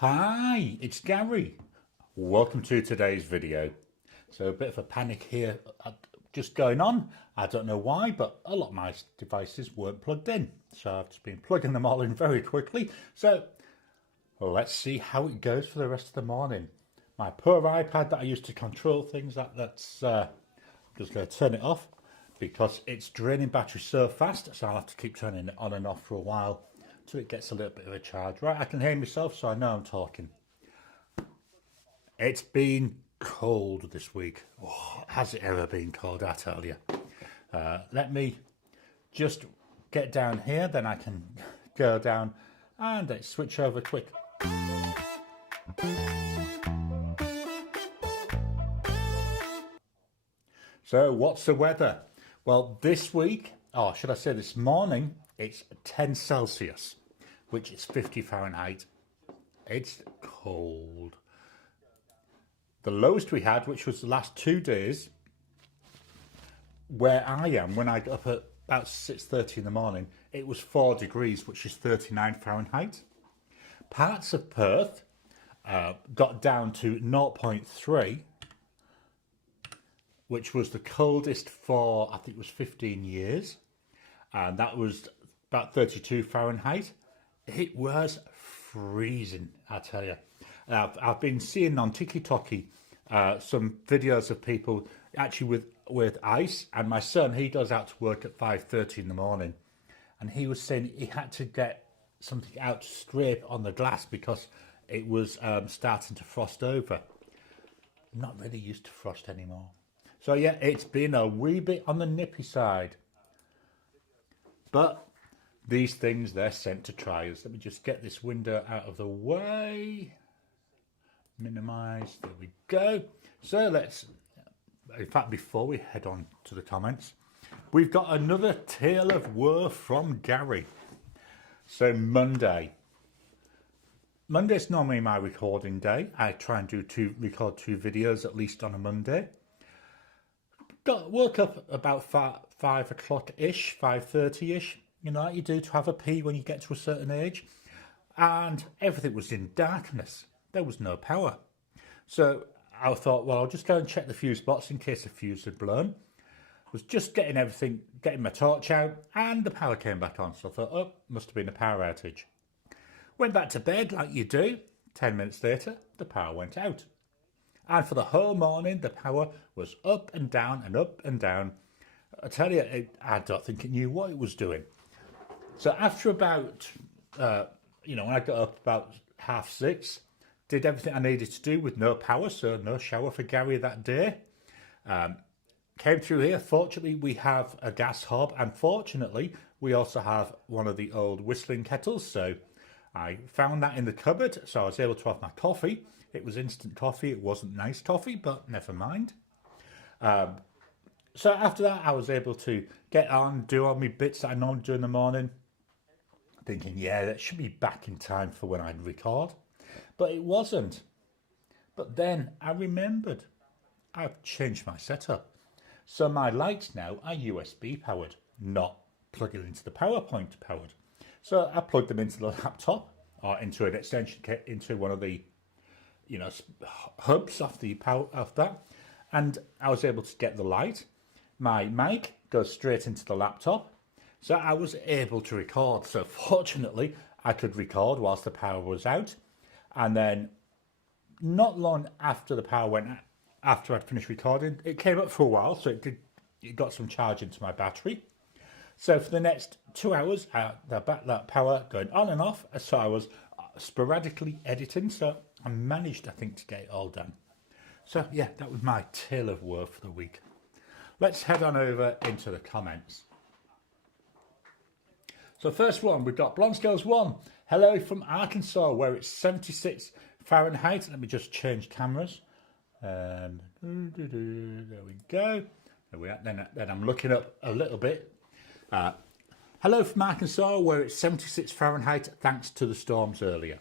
Hi, it's Gary. Welcome to today's video. So a bit of a panic here just going on. I don't know why, but a lot of my devices weren't plugged in. So I've just been plugging them all in very quickly. So let's see how it goes for the rest of the morning. My poor iPad that I used to control things, that's just going to turn it off because it's draining battery so fast. So I'll have to keep turning it on and off for a while till it gets a little bit of a charge. Right, I can hear myself, so I know I'm talking. It's been cold this week. Oh, has it ever been cold, I tell you. Let me just get down here, then I can go down and switch over quick. So what's the weather? Well, this week, or should I say this morning, it's 10 Celsius, which is 50 Fahrenheit. It's cold. The lowest we had, which was the last 2 days, where I am, when I got up at about 6:30 in the morning, it was 4 degrees, which is 39 Fahrenheit. Parts of Perth got down to 0.3, which was the coldest for, I think it was 15 years. And that was about 32 Fahrenheit. It was freezing, I tell you. I've been seeing on TikTok some videos of people actually with ice, and my son, he goes out to work at 5:30 in the morning, and he was saying he had to get something out to scrape on the glass because it was starting to frost over. I'm not really used to frost anymore. So yeah, it's been a wee bit on the nippy side. But these things, they're sent to try us. Let me just get this window out of the way. Minimize, there we go. So let's, in fact, before we head on to the comments, we've got another tale of woe from Garry. So Monday's normally my recording day. I try and record 2 videos at least on a Monday. Woke up about 5 o'clock-ish, 5:30-ish, you know, like you do to have a pee when you get to a certain age. And everything was in darkness. There was no power. So I thought, well, I'll just go and check the fuse box in case the fuse had blown. I was just getting my torch out, and the power came back on. So I thought, oh, must have been a power outage. Went back to bed like you do. 10 minutes later, the power went out. And for the whole morning, the power was up and down and up and down. I tell you, I don't think it knew what it was doing. So after about, when I got up about 6:30, did everything I needed to do with no power, so no shower for Garry that day. Came through here. Fortunately, we have a gas hob, and fortunately, we also have one of the old whistling kettles. So I found that in the cupboard, so I was able to have my coffee. It was instant coffee. It wasn't nice coffee, but never mind. So after that, I was able to get on, do all my bits that I normally do in the morning, thinking, yeah, that should be back in time for when I'd record. But it wasn't. But then I remembered I've changed my setup. So my lights now are USB powered, not plugging into the PowerPoint powered. So I plugged them into the laptop or into an extension kit, into one of the hubs of the power of that, and I was able to get the light. My mic goes straight into the laptop, so I was able to record. So fortunately, I could record whilst the power was out, and then not long after the power went out, after I'd finished recording, it came up for a while, so it got some charge into my battery. So for the next 2 hours, that power going on and off, so I was sporadically editing, so I managed, I think, to get it all done. So yeah, that was my tale of woe for the week. Let's head on over into the comments. So first one, we've got Blonscales 1. Hello from Arkansas, where it's 76 Fahrenheit. Let me just change cameras. There we go. There we are. Then I'm looking up a little bit. Hello from Arkansas, where it's 76 Fahrenheit, thanks to the storms earlier.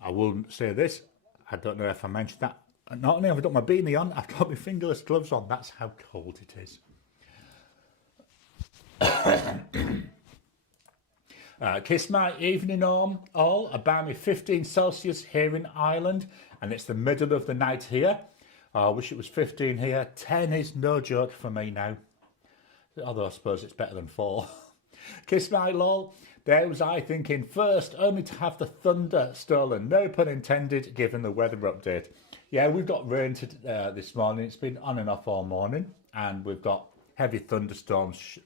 I will say this, I don't know if I mentioned that. Not only have I got my beanie on, I've got my fingerless gloves on. That's how cold it is. Kiss my evening all, about me 15 Celsius here in Ireland, and it's the middle of the night here. I wish it was 15 here. 10 is no joke for me now, although I suppose it's better than 4. Kiss my lol. There was I thinking first, only to have the thunder stolen. No pun intended, given the weather update. Yeah, we've got rain this morning. It's been on and off all morning, and we've got heavy thunderstorms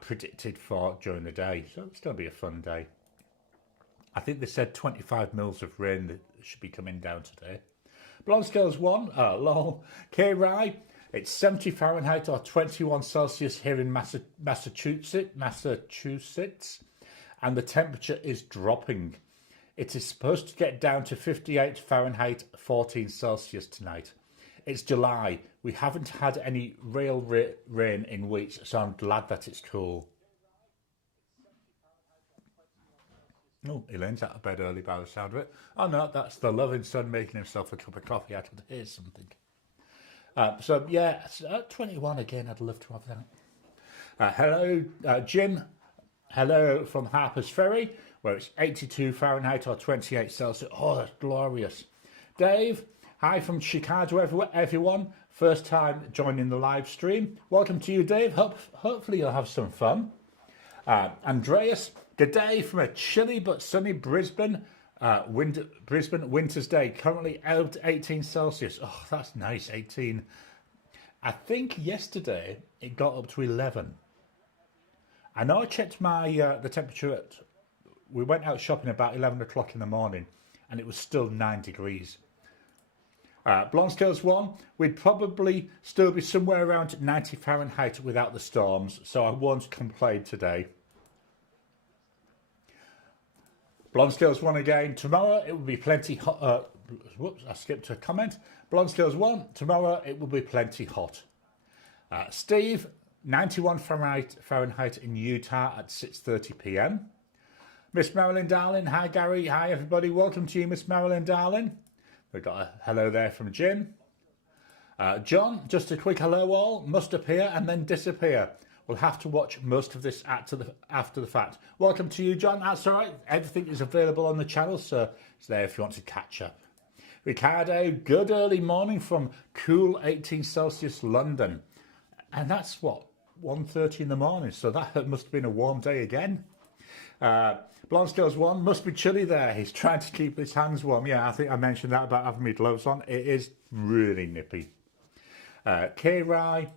predicted for during the day. So it's going to be a fun day. I think they said 25 mils of rain that should be coming down today. Blonde Scales 1, lol. K-Rye, it's 70 Fahrenheit or 21 Celsius here in Massachusetts, and the temperature is dropping. It is supposed to get down to 58 Fahrenheit, 14 Celsius tonight. It's July. We haven't had any real rain in weeks, so I'm glad that it's cool. Oh, Elaine's out of bed early by the sound of it. Oh no, that's the loving son making himself a cup of coffee. I could hear something. So yeah, at 21 again, I'd love to have that. Hello, Jim. Hello from Harper's Ferry, where it's 82 Fahrenheit or 28 Celsius. Oh, that's glorious. Dave, hi from Chicago, everyone. First time joining the live stream. Welcome to you, Dave. Hopefully you'll have some fun. Andreas, good day from a chilly but sunny Brisbane. Brisbane winter's day, currently out 18 Celsius. Oh, that's nice, 18. I think yesterday it got up to 11. I know I checked my the temperature we went out shopping about 11 o'clock in the morning, and it was still 9 degrees. Blonde Scales 1, we'd probably still be somewhere around 90 Fahrenheit without the storms, so I won't complain today. Blonde Scales 1 again, tomorrow it will be plenty hot. Whoops, I skipped a comment. Blonde Scales 1, tomorrow it will be plenty hot. Steve, 91 Fahrenheit in Utah at 6:30 p.m. Miss Marilyn Darling, hi Gary, hi everybody, welcome to you, Miss Marilyn Darling. We've got a hello there from Jim. John, just a quick hello all, must appear and then disappear. We'll have to watch most of this after the fact. Welcome to you, John. That's all right. Everything is available on the channel, so it's there if you want to catch up. Ricardo, good early morning from cool 18 Celsius London. And that's what, 1:30 in the morning, so that must have been a warm day again. Blonde Scales 1, must be chilly there. He's trying to keep his hands warm. Yeah, I think I mentioned that about having my gloves on. It is really nippy. K-Rye,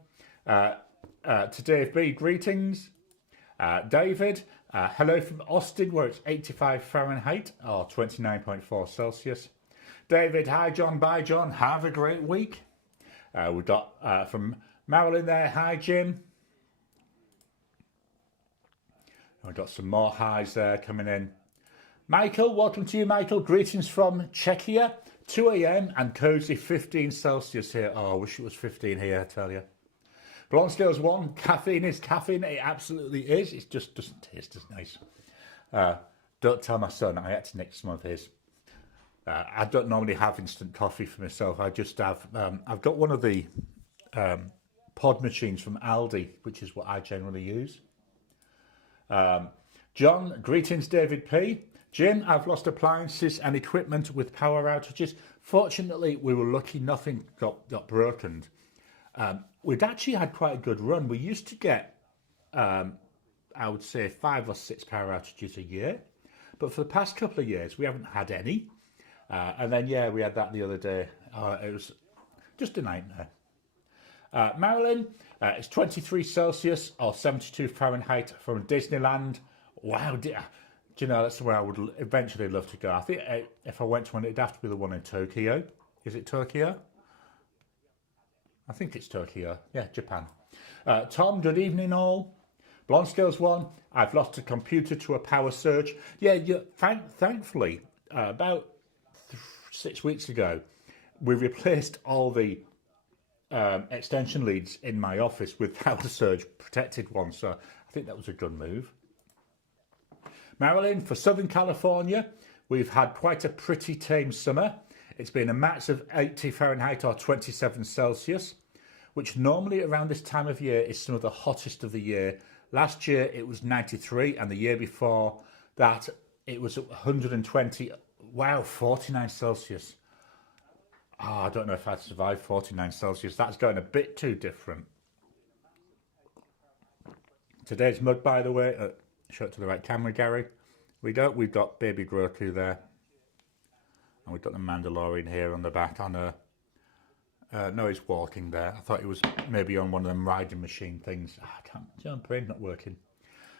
to Dave B, greetings. David, hello from Austin, where it's 85 Fahrenheit or 29.4 Celsius. David, hi John, bye John, have a great week. We've got from Marilyn there, hi Jim. We've got some more highs there coming in. Michael, welcome to you, Michael. Greetings from Czechia, 2 a.m. and cozy 15 Celsius here. Oh, I wish it was 15 here, I tell you. Blonde Scales 1, caffeine is caffeine. It absolutely is. It just doesn't taste as nice. Don't tell my son. I had to nick some of his. I don't normally have instant coffee for myself. I just have, I've got one of the pod machines from Aldi, which is what I generally use. John, greetings, David P. Jim, I've lost appliances and equipment with power outages. Fortunately, we were lucky nothing got broken. We'd actually had quite a good run. We used to get, I would say, 5 or 6 power outages a year. But for the past couple of years, we haven't had any. And then, yeah, we had that the other day. It was just a nightmare. Marilyn, it's 23 Celsius or 72 Fahrenheit from Disneyland. Wow, do you know, that's where I would eventually love to go. I think if I went to one, it'd have to be the one in Tokyo. Is it Tokyo? I think it's Tokyo. Yeah, Japan. Tom, good evening all. Blonde Scales 1, I've lost a computer to a power surge. Yeah, thankfully, about 6 weeks ago, we replaced all the extension leads in my office with power surge protected ones. So I think that was a good move. Marilyn, for Southern California, we've had quite a pretty tame summer. It's been a max of 80 Fahrenheit or 27 Celsius, which normally around this time of year is some of the hottest of the year. Last year it was 93, and the year before that it was 120. Wow, 49 Celsius. Oh, I don't know if I'd survive 49 Celsius. That's going a bit too different. Today's mug, by the way, show it to the right camera, Gary. We've got baby Groku there. And we've got the Mandalorian here on the back on a... no, he's walking there. I thought he was maybe on one of them riding machine things. I can't, brain's not working.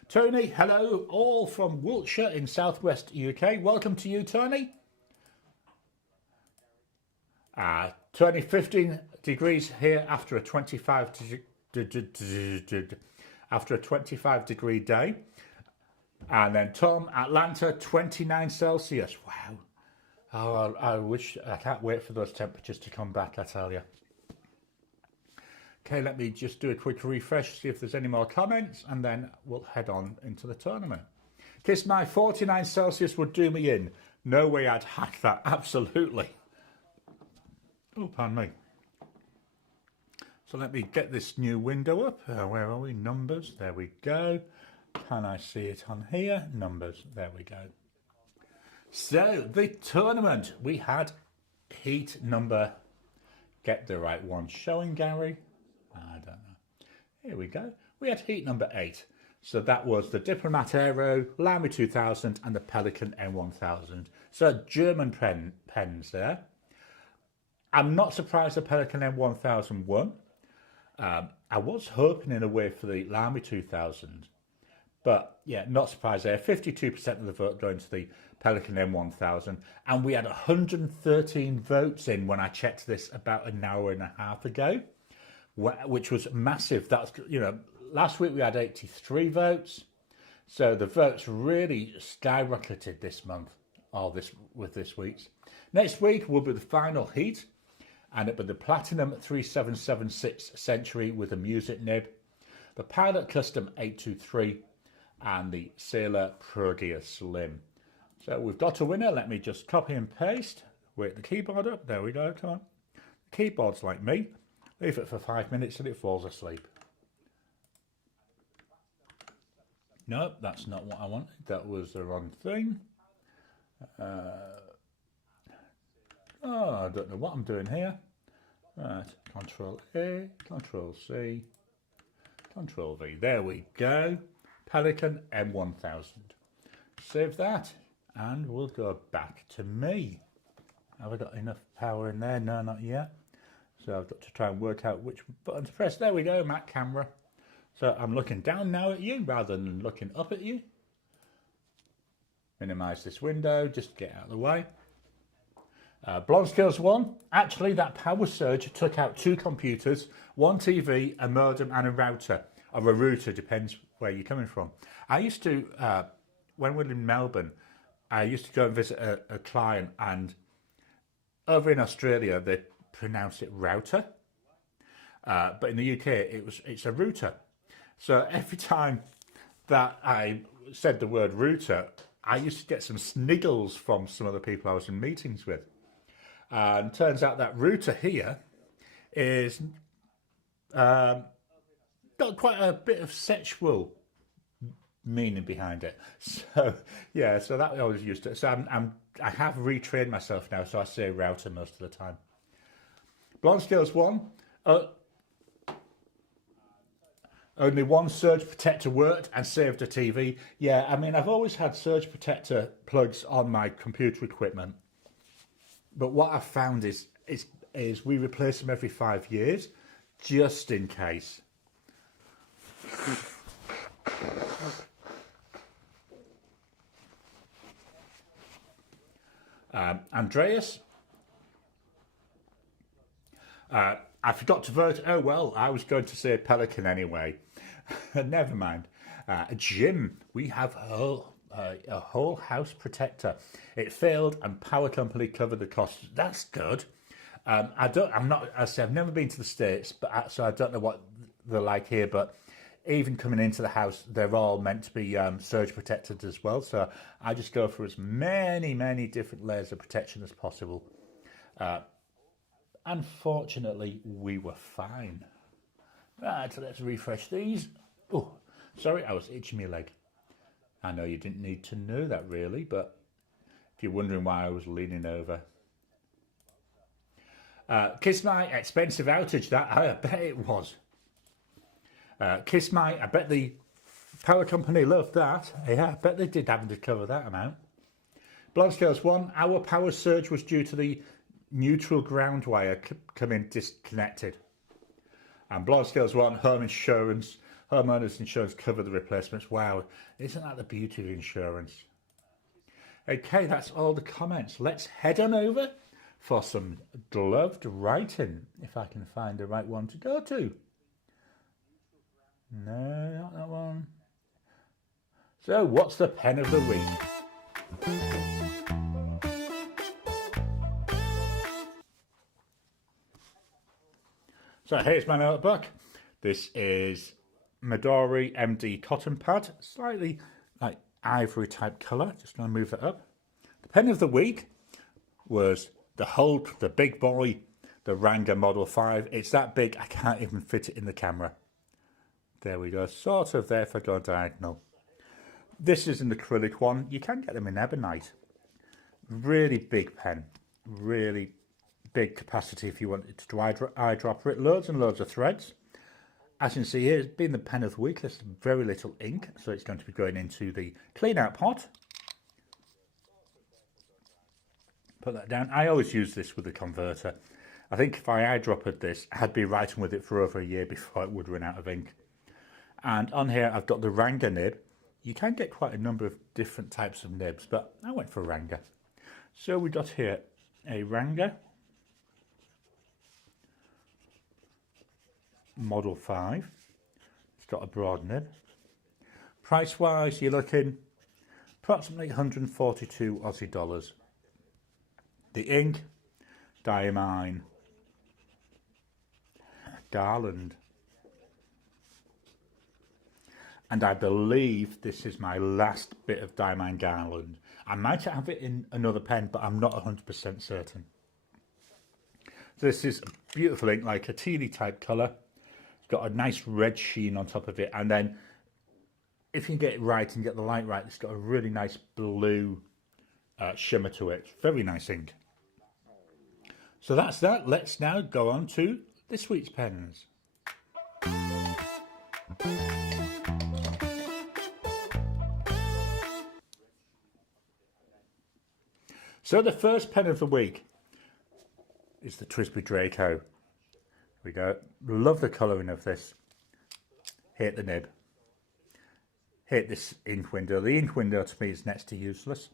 Tony, hello, all from Wiltshire in southwest UK. Welcome to you, Tony. 15 degrees here after a 25 degree day. And then Tom, Atlanta, 29 Celsius. Wow. Oh, I can't wait for those temperatures to come back, I tell you. Okay, let me just do a quick refresh, see if there's any more comments, and then we'll head on into the tournament. In case my 49 Celsius would do me in, no way I'd hack that, absolutely. Oh, pardon me. So let me get this new window up. Where are we? Numbers, there we go. Can I see it on here? Numbers, there we go. So, the tournament, we had heat number, get the right one showing, Gary. I don't know. Here we go. We had heat number 8. So that was the Diplomat Aero, Lamy 2000 and the Pelican M1000. So German pens there. I'm not surprised the Pelican M1000 won. I was hoping in a way for the Lamy 2000. But yeah, not surprised there. 52% of the vote going to the Pelican M1000. And we had 113 votes in when I checked this about an hour and a half ago, which was massive. That's, you know, last week we had 83 votes. So the votes really skyrocketed this month, or with this week's. Next week will be the final heat. And it will be the Platinum 3776 Century with a music nib, the Pilot Custom 823, and the Sailor Progia Slim. So we've got a winner. Let me just copy and paste. Wait the keyboard up. There we go. Come on. The keyboard's like me. Leave it for 5 minutes and it falls asleep. No, that's not what I wanted. That was the wrong thing. I don't know what I'm doing here. Right. Control A, Control C, Control V. There we go. Pelican M1000. Save that and we'll go back to me. Have I got enough power in there? No, not yet. So I've got to try and work out which button to press. There we go, Mac camera. So I'm looking down now at you rather than looking up at you. Minimize this window, just to get out of the way. Blonde Skills 1, actually that power surge took out 2 computers, 1 TV, a modem and a router. Or a router, depends where you're coming from. I used to, when we were in Melbourne, I used to go and visit a client, and over in Australia they pronounce it router. But in the UK it's a router. So every time that I said the word router, I used to get some sniggles from some of the people I was in meetings with. And turns out that router here is got quite a bit of sexual meaning behind it. So yeah, so that I always used to. So I have retrained myself now, so I say router most of the time. Blonde Skills 1. Only 1 surge protector worked and saved a TV. Yeah, I mean, I've always had surge protector plugs on my computer equipment. But what I've found is we replace them every 5 years, just in case. Andreas, I forgot to vote. Oh well, I was going to say Pelican anyway. Never mind. Jim, we have a whole house protector. It failed and power company covered the cost. That's good. I've never been to the States, but so I don't know what they're like here, but even coming into the house, they're all meant to be surge protected as well. So I just go for as many different layers of protection as possible. Unfortunately, we were fine. Right, so let's refresh these. Oh, Sorry, I was itching my leg. I know you didn't need to know that really, but if you're wondering why I was leaning over. Kiss My expensive outage, that I bet it was. Kiss My, I bet the power company loved that. Yeah, I bet they did having to cover that amount. Blood Scales 1, our power surge was due to the neutral ground wire coming disconnected. And Blood Scales 1, homeowners insurance covered the replacements. Wow, isn't that the beauty of insurance? Okay, that's all the comments. Let's head on over for some gloved writing, if I can find the right one to go to. No, not that one. So, what's the pen of the week? So, here's my notebook. This is Midori MD cotton pad, slightly like ivory type colour. Just going to move it up. The pen of the week was the Hulk, the big boy, the Ranga Model 5. It's that big, I can't even fit it in the camera. There we go, sort of there if I go diagonal. This is an acrylic one. You can get them in ebonite. Really big pen, really big capacity if you wanted to eyedropper it. Loads and loads of threads. As you can see here, it's been the pen of the week. There's very little ink, so it's going to be going into the clean out pot. Put that down. I always use this with the converter. I think if I eyedroppered this, I'd be writing with it for over a year before it would run out of ink. And on here, I've got the Ranga nib. You can get quite a number of different types of nibs, but I went for Ranga. So we got here a Ranga Model 5. It's got a broad nib. Price wise, you're looking approximately 142 Aussie dollars. The ink, Diamine Garland. And I believe this is my last bit of Diamine Garland. I might have it in another pen, but I'm not 100% certain. So this is a beautiful ink, like a tealy type colour. It's got a nice red sheen on top of it. And then if you get it right and get the light right, it's got a really nice blue shimmer to it. Very nice ink. So that's that. Let's now go on to this week's pens. So the first pen of the week is the Twisby Draco. Here we go. Love the colouring of this. Hate the nib. Hate this ink window. The ink window to me is next to useless.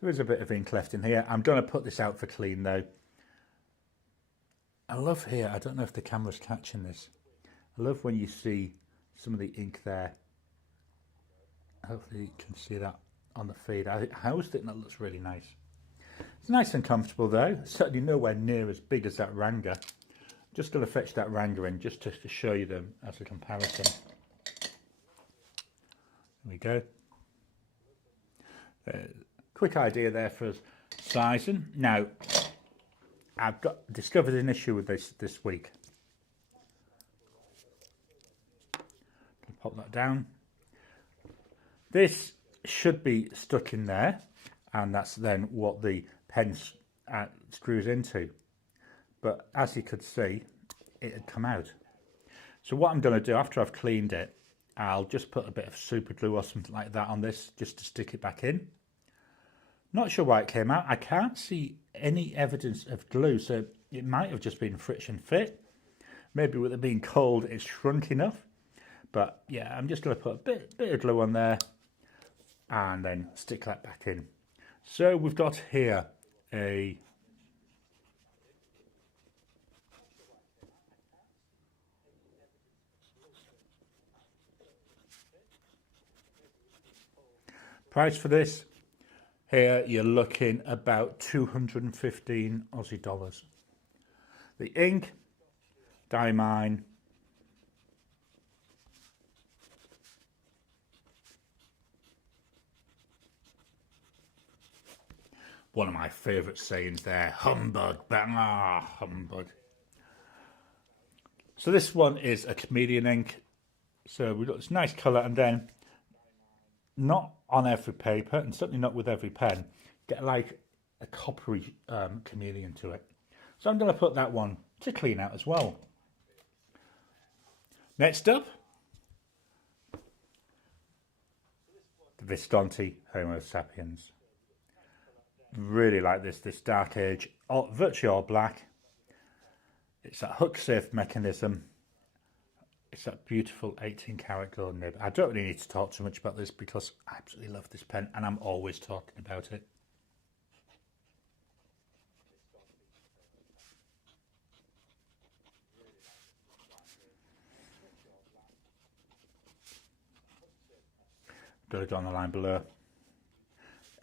There is a bit of ink left in here. I'm going to put this out for clean though. I love here, I don't know if the camera's catching this. I love when you see some of the ink there. Hopefully you can see that on the feed. I always think that looks really nice. It's nice and comfortable though. Certainly nowhere near as big as that Ranga. Just going to fetch that Ranga in just to show you them as a comparison. There we go. Quick idea there for sizing. Now, I've discovered an issue with this week. Pop that down. This should be stuck in there, and that's then what the pen screws into. But as you could see, it had come out. So what I'm going to do after I've cleaned it, I'll just put a bit of super glue or something like that on this just to stick it back in. Not sure why it came out. I can't see any evidence of glue, so it might have just been friction fit. Maybe with it being cold, it's shrunk enough. But yeah, I'm just going to put a bit of glue on there and then stick that back in. So we've got here a price for this. Here you're looking about 215 Aussie dollars. The ink, Diamine, one of my favourite sayings there, humbug, humbug. So this one is a chameleon ink. So we've got this nice colour, and then not on every paper, and certainly not with every pen, get like a coppery chameleon to it. So I'm going to put that one to clean out as well. Next up, the Visconti Homo sapiens. Really like this dark age, virtually all black. It's that hook safe mechanism. It's that beautiful 18 karat gold nib. I don't really need to talk too much about this because I absolutely love this pen and I'm always talking about it. Got it on the line below.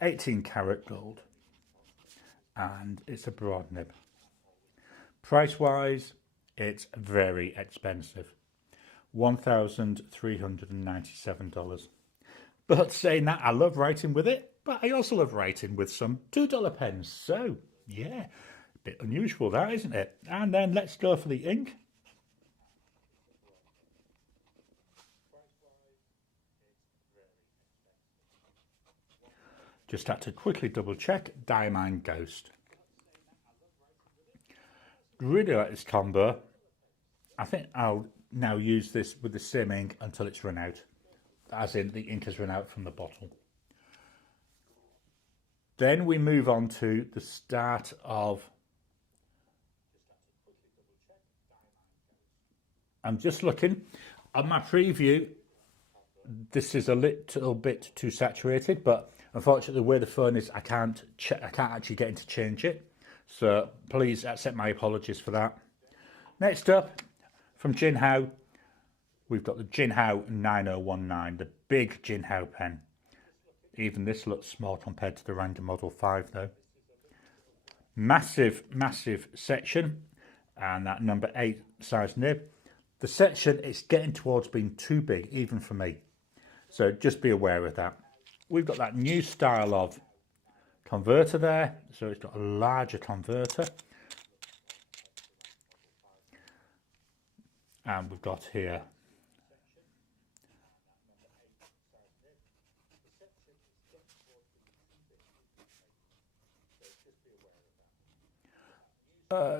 18 karat gold. And it's a broad nib. Price wise, it's very expensive. $1,397. But saying that, I love writing with it, but I also love writing with some $2 pens. So, yeah, a bit unusual that, isn't it? And then let's go for the ink. Just had to quickly double check. Diamine Ghost. Really like this combo. I think I'll now use this with the same ink until it's run out. As in, the ink has run out from the bottle. Then we move on to the start of... I'm just looking. On my preview, this is a little bit too saturated, but unfortunately the way the phone is, I can't actually get in to change it. So please accept my apologies for that. Next up, from Jinhao, we've got the Jinhao 9019, the big Jinhao pen. Even this looks small compared to the Random Model 5 though. Massive, massive section, and that number 8 size nib. The section, it's getting towards being too big, even for me. So just be aware of that. We've got that new style of converter there, so it's got a larger converter. And we've got here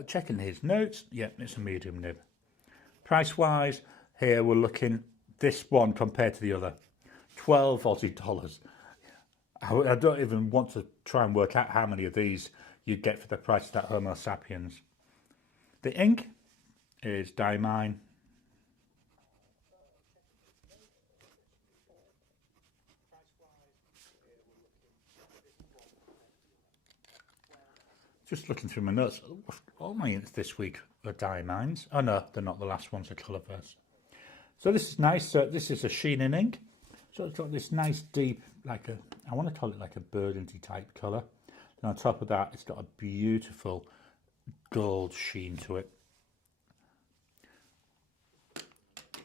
checking his notes. Yep, it's a medium nib. Price wise, here we're looking this one compared to the other, 12 Aussie dollars. I don't even want to try and work out how many of these you'd get for the price of that Homo sapiens. The ink is Diamine. Just looking through my notes, all my inks this week are Diamines. Oh no, they're not. The last one's a Colourverse. So this is nice. This is a sheening ink. So it's got this nice deep, like a, I want to call it like a burgundy type colour. And on top of that, it's got a beautiful gold sheen to it.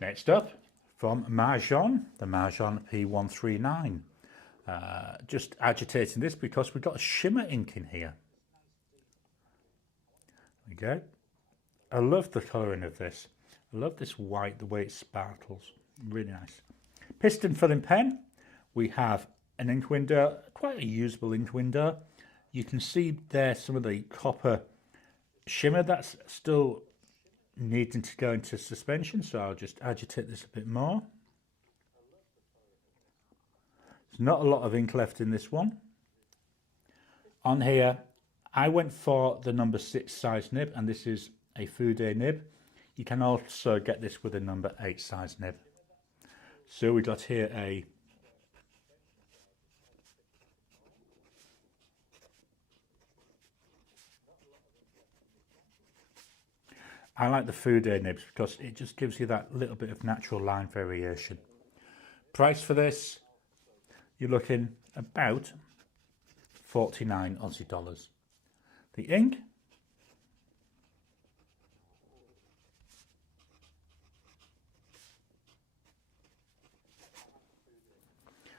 Next up, from Marjon, the Marjon P139. Just agitating this because we've got a shimmer ink in here. There we go. I love the colouring of this. I love this white, the way it sparkles. Really nice. Piston filling pen. We have an ink window, quite a usable ink window. You can see there some of the copper shimmer that's still needing to go into suspension, so I'll just agitate this a bit more. There's not a lot of ink left in this one. On here, I went for the number 6 size nib, and this is a Fude nib. You can also get this with a number 8 size nib. So we got here a I like the Fude nibs because it just gives you that little bit of natural line variation. Price for this, you're looking about 49 Aussie dollars. The ink,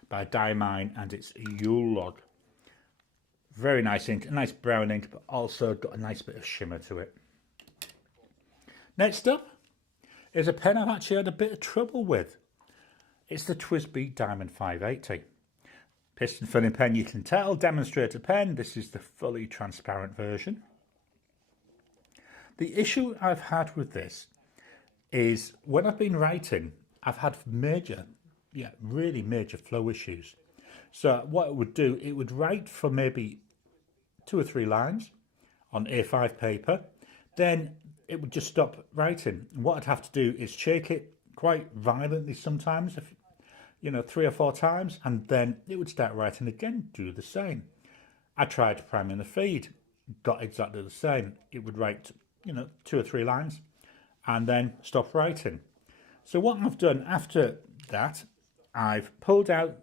by Diamine, and it's Yule log. Very nice ink, a nice brown ink, but also got a nice bit of shimmer to it. Next up is a pen I've actually had a bit of trouble with. It's the TWSBI Diamond 580. Piston filling pen, you can tell, demonstrator pen. This is the fully transparent version. The issue I've had with this is when I've been writing, I've had really major flow issues. So what it would do, it would write for maybe 2 or 3 lines on A5 paper, then it would just stop writing. And what I'd have to do is shake it quite violently sometimes, 3 or 4 times, and then it would start writing again, do the same. I tried priming the feed, got exactly the same. It would write, 2 or 3 lines and then stop writing. So what I've done after that, I've pulled out,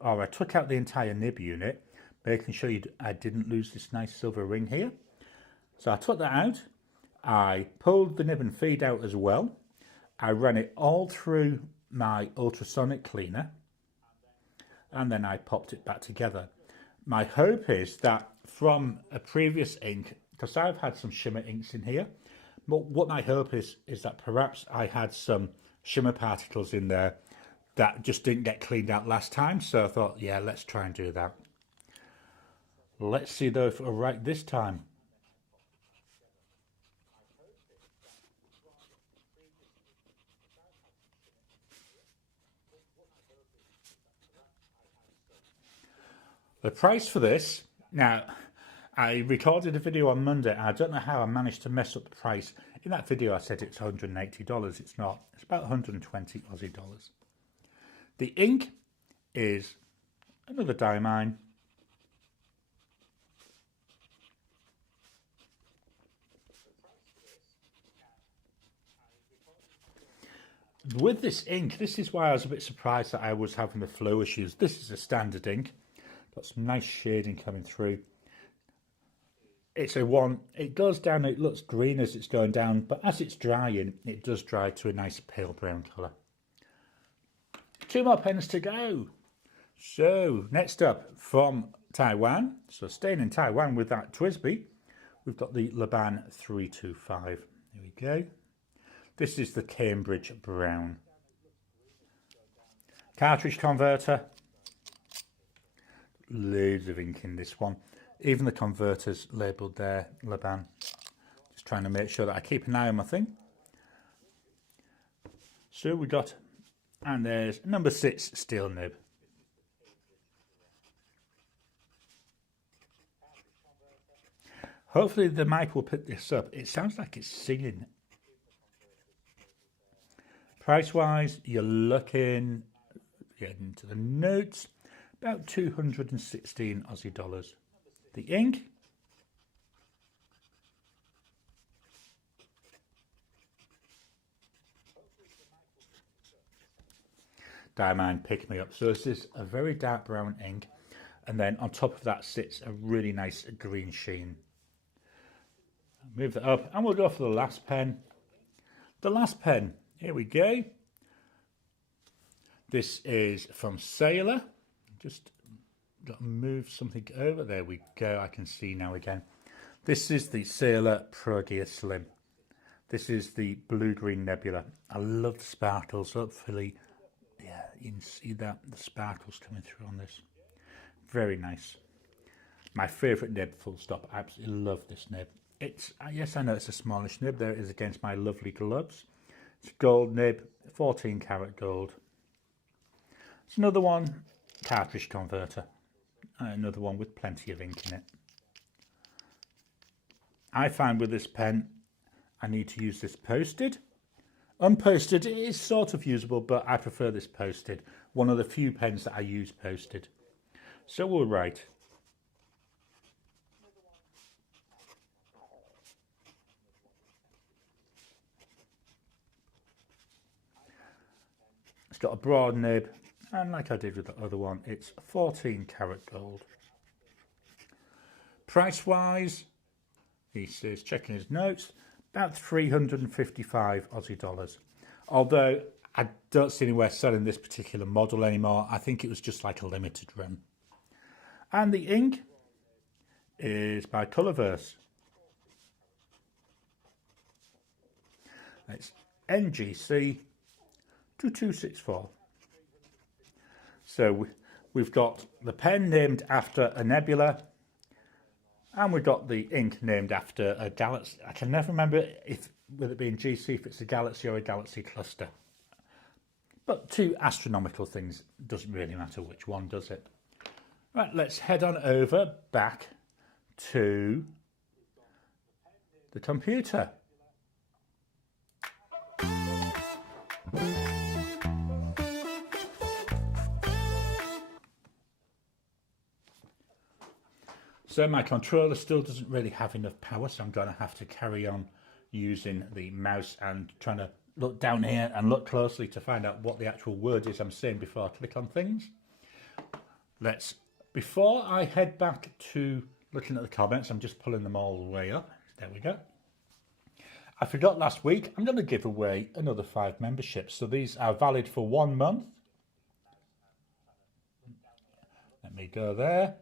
or I took out the entire nib unit, making sure I didn't lose this nice silver ring here. So I took that out, I pulled the nib and feed out as well. I ran it all through my ultrasonic cleaner, and then I popped it back together. My hope is that from a previous ink, because I've had some shimmer inks in here, but what my hope is that perhaps I had some shimmer particles in there that just didn't get cleaned out last time. So I thought, yeah, let's try and do that. Let's see though if it'll write this time. The price for this, now I recorded a video on Monday and I don't know how I managed to mess up the price. In that video I said it's $180, it's not, it's about 120 Aussie dollars. The ink is another diamine. With this ink, this is why I was a bit surprised that I was having the flow issues. This is a standard ink, got some nice shading coming through. It's a one, it goes down, it looks green as it's going down, but as it's drying, it does dry to a nice pale brown colour. 2 more pens to go. So next up from Taiwan, so staying in Taiwan with that TWSBI, we've got the Laban 325. Here we go. This is the Cambridge Brown. Cartridge converter. Loads of ink in this one. Even the converters labelled there, Laban. Just trying to make sure that I keep an eye on my thing. So we got, and there's number 6 steel nib. Hopefully the mic will pick this up. It sounds like it's singing. Price wise, you're looking, getting into the notes, about 216 Aussie dollars. The ink, diamine pick me up. So this is a very dark brown ink, and then on top of that sits a really nice green sheen. Move that up and we'll go for the last pen. The last pen, here we go. This is from Sailor. Just got to move something over. There we go. I can see now again. This is the Sailor Pro Gear Slim. This is the blue-green nebula. I love the sparkles. Hopefully, yeah, you can see that the sparkles coming through on this. Very nice. My favourite nib, full stop. I absolutely love this nib. It's, yes, I know it's a smallish nib. There it is against my lovely gloves. It's a gold nib, 14 karat gold. It's another one, cartridge converter. Another one with plenty of ink in it. I find with this pen, I need to use this posted. Unposted it is sort of usable, but I prefer this posted. One of the few pens that I use posted. So we'll write. It's got a broad nib, and like I did with the other one, it's 14 karat gold. Price wise, he says, checking his notes, about 355 Aussie dollars. Although I don't see anywhere selling this particular model anymore. I think it was just like a limited run. And the ink is by Colourverse. It's NGC 2264. So we've got the pen named after a nebula, and we've got the ink named after a galaxy. I can never remember if, with it being GC, if it's a galaxy or a galaxy cluster. But two astronomical things, doesn't really matter which one, does it? Right, let's head on over back to the computer. So my controller still doesn't really have enough power, so I'm going to have to carry on using the mouse and trying to look down here and look closely to find out what the actual word is I'm saying before I click on things. Before I head back to looking at the comments, I'm just pulling them all the way up. There we go. I forgot last week, I'm going to give away another 5 memberships. So these are valid for 1 month. Let me go there.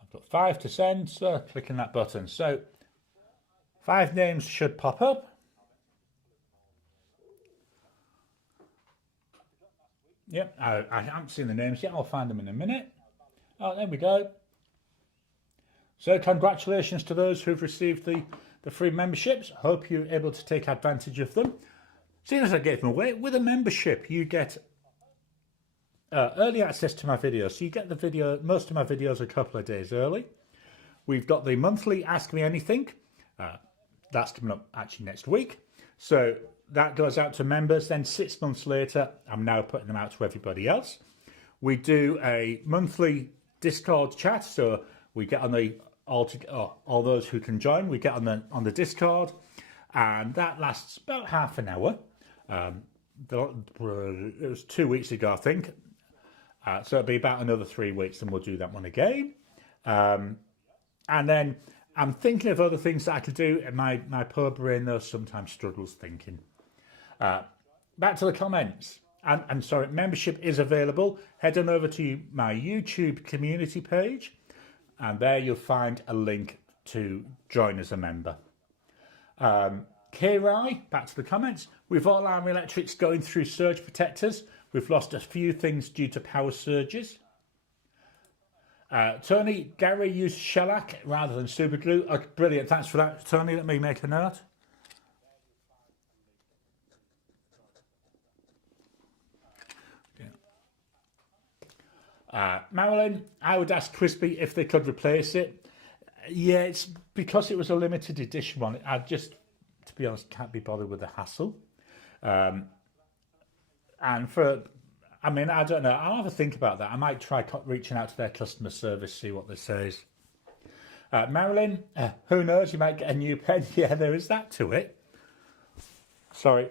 I've got 5 to send, so clicking that button. So 5 names should pop up. Yep, I haven't seen the names yet. I'll find them in a minute. Oh, there we go. So congratulations to those who've received the free memberships. Hope you're able to take advantage of them. Seeing as I gave them away, with a membership you get early access to my videos. So you get most of my videos a couple of days early. We've got the monthly Ask Me Anything. That's coming up actually next week. So that goes out to members. Then 6 months later, I'm now putting them out to everybody else. We do a monthly Discord chat. So we get on the all those who can join. We get on the Discord, and that lasts about half an hour. It was 2 weeks ago, I think. So it'll be about another 3 weeks, and we'll do that one again. And then I'm thinking of other things that I could do. My poor brain, though, sometimes struggles thinking. Back to the comments. And sorry, membership is available. Head on over to my YouTube community page, and there you'll find a link to join as a member. K-Rai, back to the comments. With all our electrics going through surge protectors, we've lost a few things due to power surges. Tony, Garry used shellac rather than super glue. Oh, brilliant, thanks for that, Tony. Let me make a note. Marilyn, I would ask Crispy if they could replace it. Yeah, it's because it was a limited edition one. I just, to be honest, can't be bothered with the hassle. And I don't know. I'll have a think about that. I might try reaching out to their customer service, see what they say. Marilyn, who knows? You might get a new pen. Yeah, there is that to it. Sorry.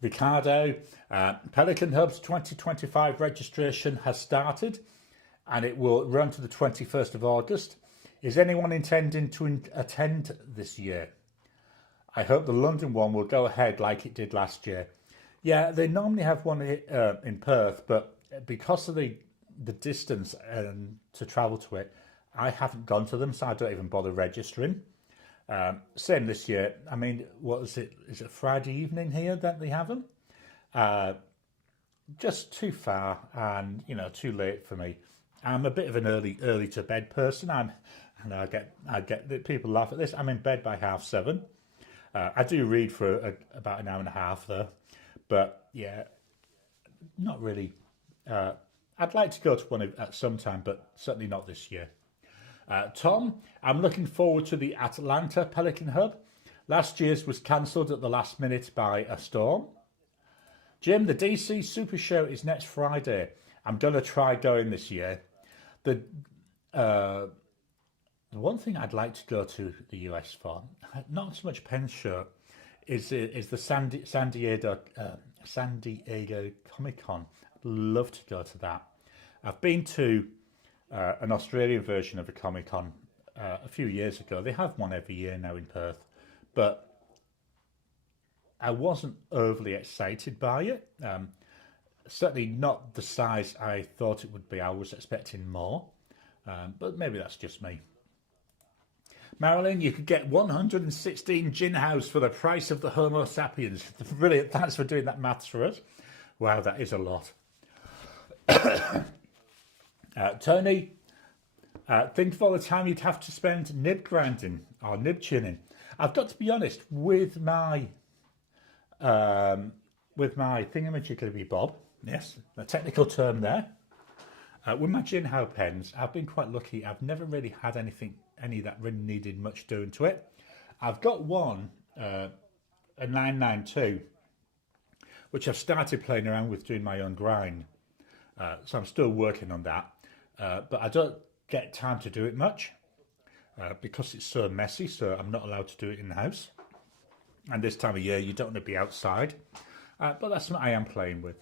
Ricardo, Pelican Hub's 2025 registration has started, and it will run to the 21st of August. Is anyone intending to attend this year? I hope the London one will go ahead like it did last year. Yeah, they normally have one in Perth, but because of the distance to travel to it, I haven't gone to them, so I don't even bother registering. Same this year. I mean, what is it? Is it Friday evening here that they have them? Just too far, and too late for me. I'm a bit of an early to bed person. I get people laugh at this. I'm in bed by 7:30. I do read for about an hour and a half though, but yeah, not really. I'd like to go to one at some time, but certainly not this year. Tom, I'm looking forward to the Atlanta Pelican Hub. Last year's was cancelled at the last minute by a storm. Jim, the DC Super Show is next Friday. I'm going to try going this year. The one thing I'd like to go to the US for, not so much Penn Show, is the San Diego Comic Con. I'd love to go to that. I've been to an Australian version of a Comic Con a few years ago. They have one every year now in Perth, but I wasn't overly excited by it. Certainly not the size I thought it would be. I was expecting more, but maybe that's just me. Marilyn, you could get 116 gin house for the price of the Homo sapiens. Brilliant. Thanks for doing that maths for us. Wow, that is a lot. Tony, think of all the time you'd have to spend nib grinding or nib chinning. I've got to be honest with my thingamajiggy bob. Yes, the technical term there. With my gin house pens, I've been quite lucky. I've never really had any that really needed much doing to it. I've got one, a 992, which I've started playing around with doing my own grind. So I'm still working on that. But I don't get time to do it much because it's so messy, so I'm not allowed to do it in the house. And this time of year, you don't want to be outside. But that's what I am playing with.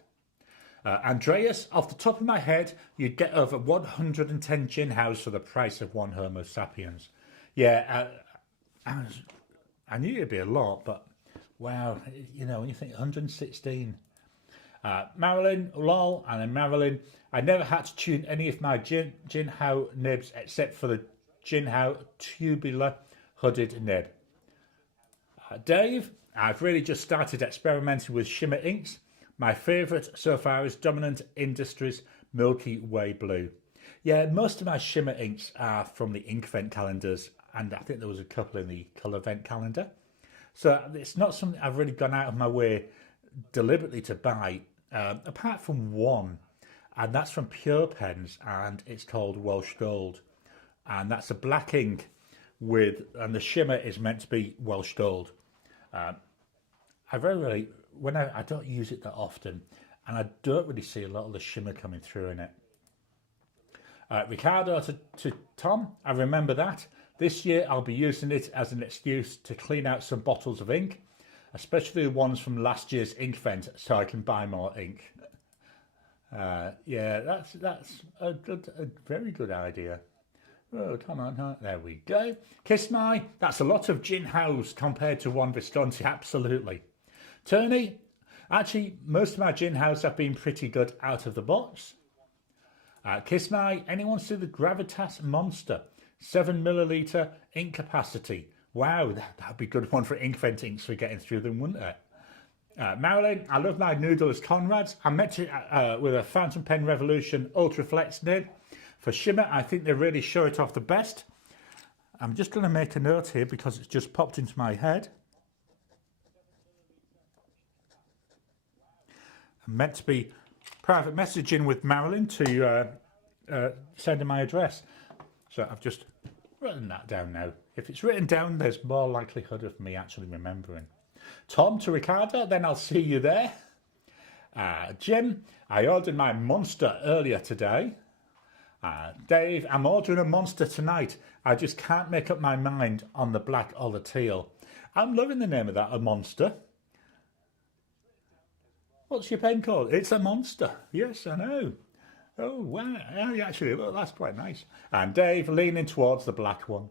Andreas, off the top of my head, you'd get over 110 gin house for the price of one Homo sapiens. Yeah, I knew it'd be a lot, but wow, you know, when you think 116. Marilyn, lol, and then Marilyn, I never had to tune any of my gin house nibs except for the gin house tubular hooded nib. Dave, I've really just started experimenting with shimmer inks. My favourite so far is Dominant Industries Milky Way Blue. Yeah, most of my shimmer inks are from the ink vent calendars, and I think there was a couple in the colour vent calendar. So it's not something I've really gone out of my way deliberately to buy, apart from one, and that's from Pure Pens, and it's called Welsh Gold. And that's a black ink and the shimmer is meant to be Welsh Gold. I don't use it that often, and I don't really see a lot of the shimmer coming through in it. Ricardo to Tom, I remember that. This year I'll be using it as an excuse to clean out some bottles of ink, especially the ones from last year's ink vent, so I can buy more ink. Yeah, that's a very good idea. Oh, come on, there we go. Kiss My, that's a lot of gin house compared to one Visconti, absolutely. Tony, actually, most of my gin house have been pretty good out of the box. Kiss My, anyone see the Gravitas Monster? 7ml ink capacity. Wow, that'd be a good one for ink vent inks for getting through them, wouldn't it? Marilyn, I love my noodles Conrad's. I met it with a Fountain Pen Revolution Ultra Flex nib. For shimmer, I think they really show it off the best. I'm just going to make a note here because it's just popped into my head. I'm meant to be private messaging with Marilyn to send her my address. So I've just written that down now. If it's written down, there's more likelihood of me actually remembering. Tom to Ricardo, then I'll see you there. Jim, I ordered my Monster earlier today. Dave, I'm ordering a Monster tonight. I just can't make up my mind on the black or the teal. I'm loving the name of that, a Monster. What's your pen called? It's a Monster. Yes, I know. Oh, wow. Actually, well, that's quite nice. And Dave leaning towards the black one.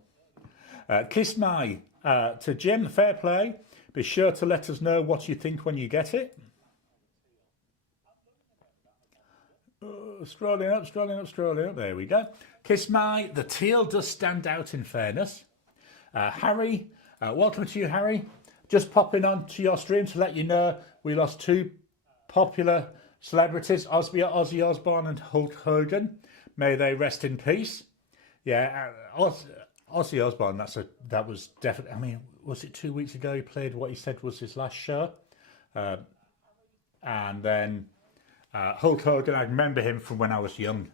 Kiss My to Jim, fair play. Be sure to let us know what you think when you get it. Scrolling up. There we go. Kiss My, the teal does stand out in fairness. Harry, welcome to you, Harry. Just popping on to your stream to let you know we lost two popular celebrities, Ozzy Osbourne and Hulk Hogan. May they rest in peace. Yeah, Ozzy Osbourne, that was definitely, I mean, was it 2 weeks ago he played what he said was his last show? And then Hulk Hogan, I remember him from when I was young.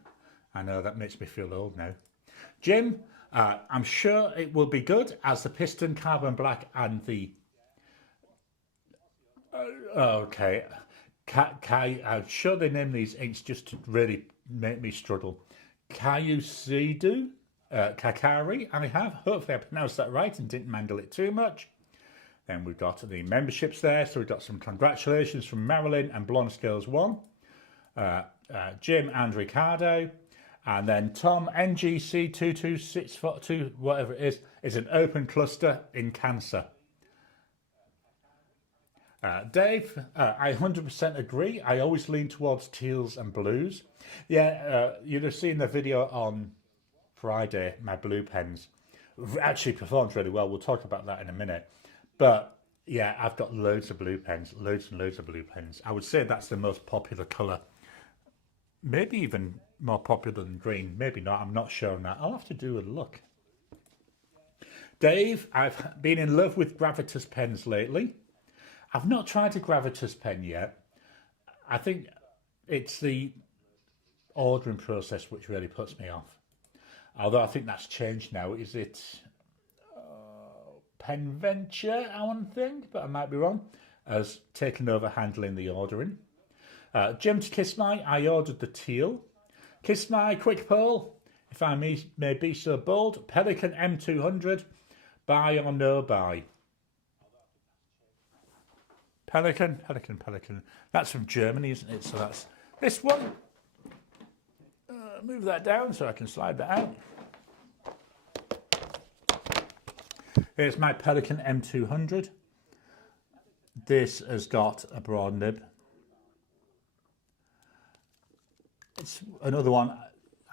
I know that makes me feel old now. Jim, I'm sure it will be good as the Piston Carbon Black and the... okay. I'm sure they name these inks just to really make me struggle. Kayusidu, Kakari, I have. Hopefully I pronounced that right and didn't mangle it too much. Then we've got the memberships there. So we've got some congratulations from Marilyn and Blonde Scales 1. Jim and Ricardo. And then Tom, NGC22642, whatever it is an open cluster in Cancer. Dave, I 100% agree. I always lean towards teals and blues. Yeah, you'd have seen the video on Friday, my blue pens. actually performs really well. We'll talk about that in a minute. But yeah, I've got loads of blue pens, loads and loads of blue pens. I would say that's the most popular colour. Maybe even more popular than green. Maybe not. I'm not sure on that. I'll have to do a look. Dave, I've been in love with Gravitas pens lately. I've not tried a Gravitas pen yet. I think it's the ordering process which really puts me off. Although I think that's changed now. Is it Pen Venture, I want to think, but I might be wrong, has taken over handling the ordering. Jim to Kiss My, I ordered the teal. Kiss My, quick poll, if I may be so bold, Pelican M200, buy or no buy? Pelican. That's from Germany, isn't it? So that's this one. Move that down so I can slide that out. Here's my Pelican M200. This has got a broad nib. It's another one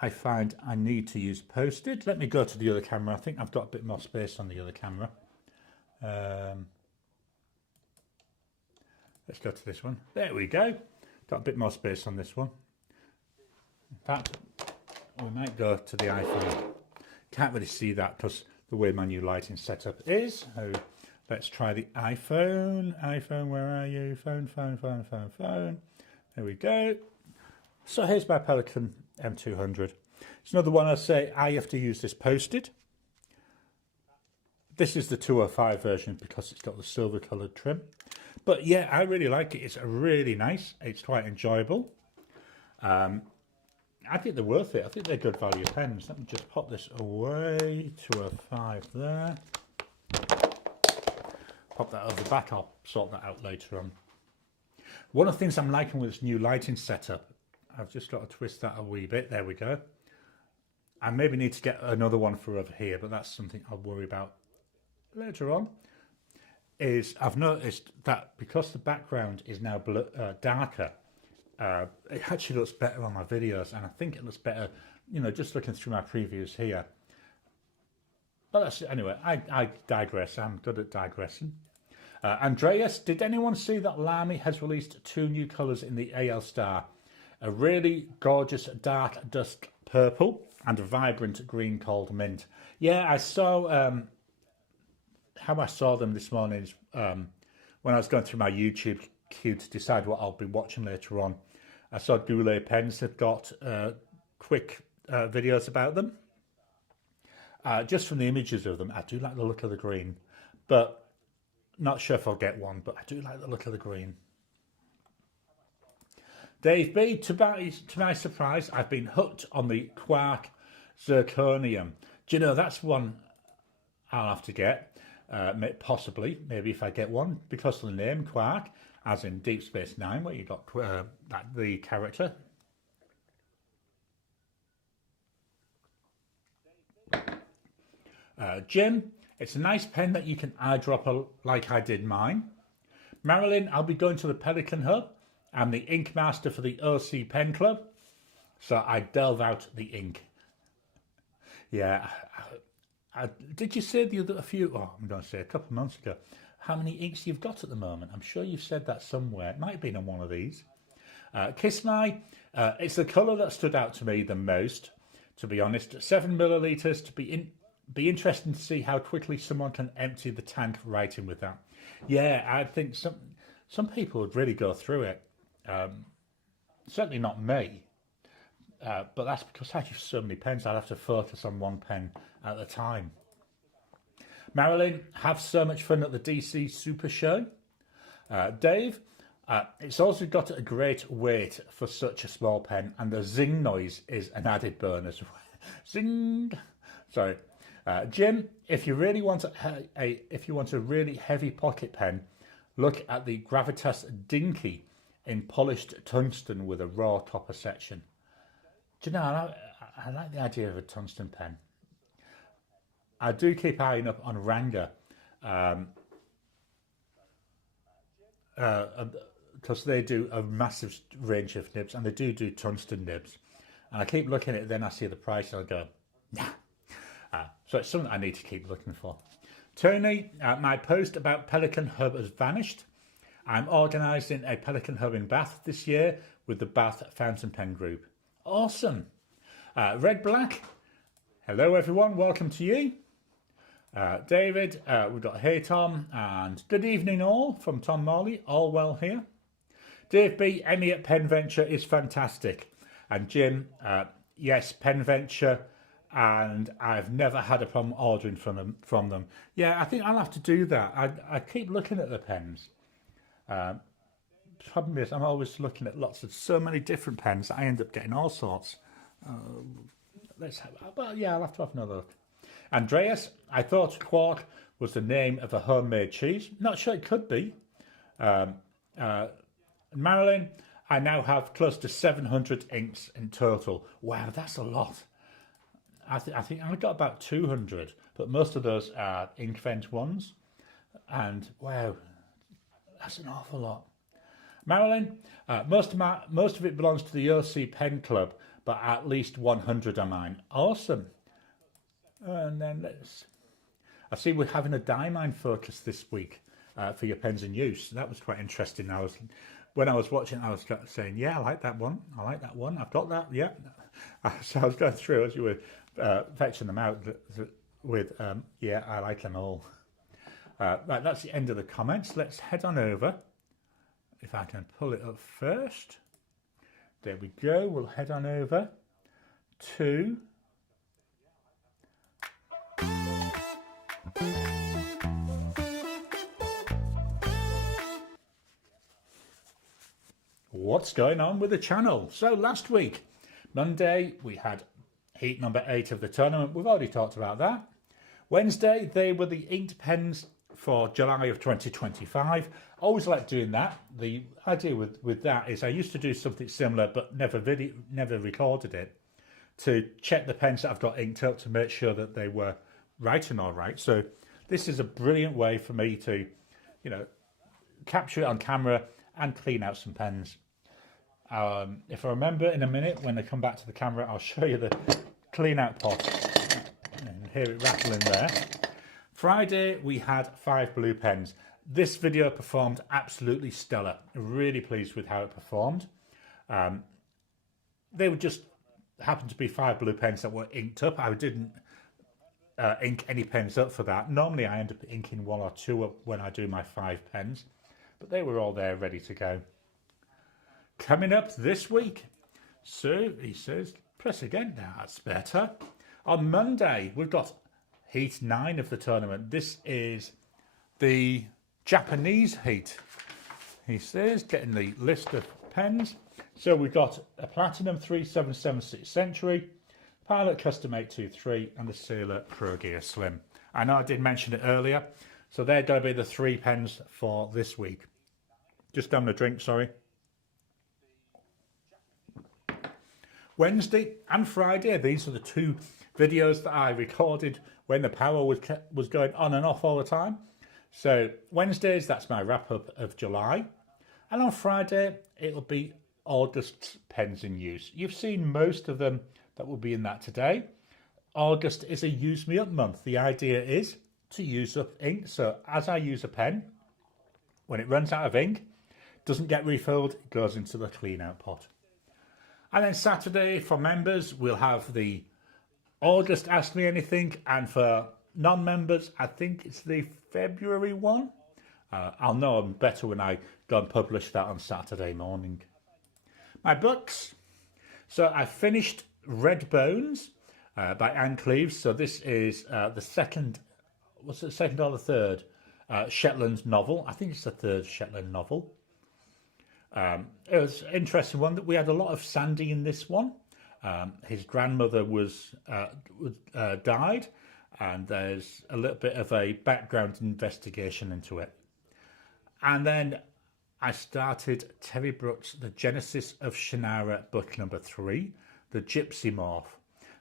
I find I need to use posted. Let me go to the other camera. I think I've got a bit more space on the other camera. Let's go to this one. There we go. Got a bit more space on this one. In fact, we might go to the iPhone. Can't really see that because the way my new lighting setup is. So let's try the iPhone. iPhone, where are you? Phone. There we go. So here's my Pelican M200. It's another one I say I have to use this posted. This is the 205 version because it's got the silver coloured trim. But yeah, I really like it. It's really nice. It's quite enjoyable. I think they're worth it. I think they're good value pens. Let me just pop this away. 205 there. Pop that over the back. I'll sort that out later on. One of the things I'm liking with this new lighting setup, I've just got to twist that a wee bit. There we go. I maybe need to get another one for over here, but that's something I'll worry about later on. Is I've noticed that because the background is now darker, it actually looks better on my videos, and I think it looks better, you know, just looking through my previews here. But that's, anyway, I digress. I'm good at digressing. Andreas, did anyone see that Lamy has released 2 new colours in the AL Star? A really gorgeous dark dusk purple and a vibrant green called mint. Yeah, I saw, how I saw them this morning is when I was going through my YouTube queue to decide what I'll be watching later on. I saw Goulet Pens have got quick videos about them. Just from the images of them, I do like the look of the green, but not sure if I'll get one, but I do like the look of the green. Dave B, to my surprise, I've been hooked on the Quark Zirconium. Do you know, that's one I'll have to get, possibly, maybe if I get one, because of the name Quark, as in Deep Space Nine, where you got the character. Jim, it's a nice pen that you can eyedropper like I did mine. Marilyn, I'll be going to the Pelican Hub. I'm the ink master for the OC Pen Club, so I delve out the ink. Yeah, did you say I'm going to say a couple of months ago, how many inks you've got at the moment? I'm sure you've said that somewhere. It might have been on one of these. Kiss My, it's the colour that stood out to me the most, to be honest. 7 millilitres, to be interesting to see how quickly someone can empty the tank writing with that. Yeah, I think some people would really go through it. Certainly not me, but that's because I use so many pens. I'd have to focus on one pen at a time. Marilyn, have so much fun at the DC Super Show. Dave, it's also got a great weight for such a small pen, and the zing noise is an added bonus. Zing. Sorry. Jim, if you really want a really heavy pocket pen, look at the Gravitas Dinky in polished tungsten with a raw copper section. Do you know, I like the idea of a tungsten pen. I do keep eyeing up on Ranga because they do a massive range of nibs, and they do tungsten nibs. And I keep looking at it, then I see the price and I go, nah. So So it's something I need to keep looking for. Tony, my post about Pelican Hub has vanished. I'm organising a Pelican Hub in Bath this year with the Bath Fountain Pen Group. Awesome. Red Black, hello everyone, welcome to you. David, we've got Hey Tom, and good evening all from Tom Morley, all well here. Dave B, Emmy at Pen Venture is fantastic. And Jim, yes, Pen Venture, and I've never had a problem ordering from them. Yeah, I think I'll have to do that. I keep looking at the pens. Problem is, I'm always looking at so many different pens that I end up getting all sorts. But yeah, I'll have to have another look. Andreas, I thought Quark was the name of a homemade cheese. Not sure it could be. Marilyn, I now have close to 700 inks in total. Wow, that's a lot. I think I've got about 200, but most of those are Inkvent ones. And wow, that's an awful lot. Marilyn, most of it belongs to the OC Pen Club, but at least 100 are mine. Awesome. And then I see we're having a diamond focus this week for your pens in use. That was quite interesting. When I was watching, I was saying, yeah, I like that one. I like that one. I've got that. Yeah. So I was going through as you were fetching them out with, yeah, I like them all. Right, that's the end of the comments. Let's head on over. If I can pull it up first. There we go. We'll head on over to what's going on with the channel. So last week, Monday, we had heat number 8 of the tournament. We've already talked about that. Wednesday, they were the inked pens for July of 2025. Always like doing that. The idea with that is I used to do something similar, but never recorded it, to check the pens that I've got inked up to make sure that they were writing all right. So this is a brilliant way for me to, capture it on camera and clean out some pens. If I remember in a minute, when I come back to the camera, I'll show you the clean out pot and hear it rattling there. Friday, we had 5 blue pens. This video performed absolutely stellar. Really pleased with how it performed. They would just happen to be 5 blue pens that were inked up. I didn't ink any pens up for that. Normally I end up inking 1 or 2 up when I do my 5 pens, but they were all there ready to go. Coming up this week, so he says, press again, that's better. On Monday, we've got heat 9 of the tournament. This is the Japanese heat. He says, getting the list of pens. So we've got a Platinum 3776 Century, Pilot Custom 823, and the Sailor Pro Gear Slim. I know I did mention it earlier, so they're going to be the 3 pens for this week. Just having a drink, sorry. Wednesday and Friday, these are the 2 videos that I recorded when the power was going on and off all the time. So Wednesdays, that's my wrap up of July. And on Friday, it'll be August's pens in use. You've seen most of them that will be in that today. August is a use me up month. The idea is to use up ink. So as I use a pen, when it runs out of ink, doesn't get refilled, it goes into the clean out pot. And then Saturday, for members, we'll have the August Ask Me Anything, and for non-members, I think it's the February one. I'll know better when I go and publish that on Saturday morning. My books. So I finished Red Bones by Anne Cleves. So this is the second, what's it, second or the third Shetland novel. I think it's the third Shetland novel. It was an interesting one that we had a lot of Sandy in this one. His grandmother died, and there's a little bit of a background investigation into it. And then I started Terry Brooks' The Genesis of Shannara, book number 3, The Gypsy Morph.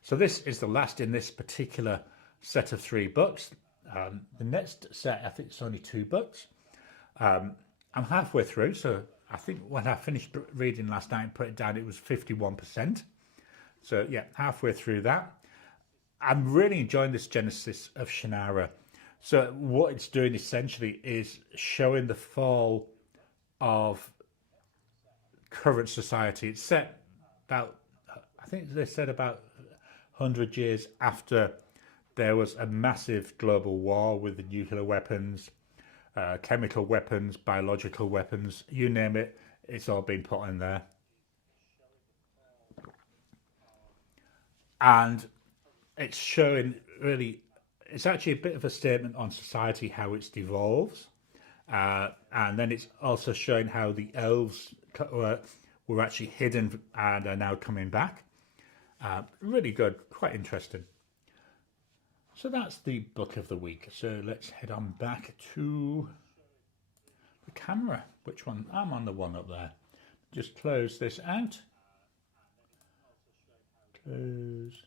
So this is the last in this particular set of 3 books. The next set, I think it's only 2 books. I'm halfway through, so I think when I finished reading last night and put it down, it was 51%. So yeah, halfway through that. I'm really enjoying this genesis of Shannara. So what it's doing essentially is showing the fall of current society. It's set about, I think they said about 100 years after there was a massive global war with the nuclear weapons, chemical weapons, biological weapons, you name it, it's all been put in there. And it's showing really, it's actually a bit of a statement on society, how it's devolves. And then it's also showing how the elves were actually hidden and are now coming back. Really good, quite interesting. So that's the book of the week. So let's head on back to the camera. Which one? I'm on the one up there. Just close this out. Close.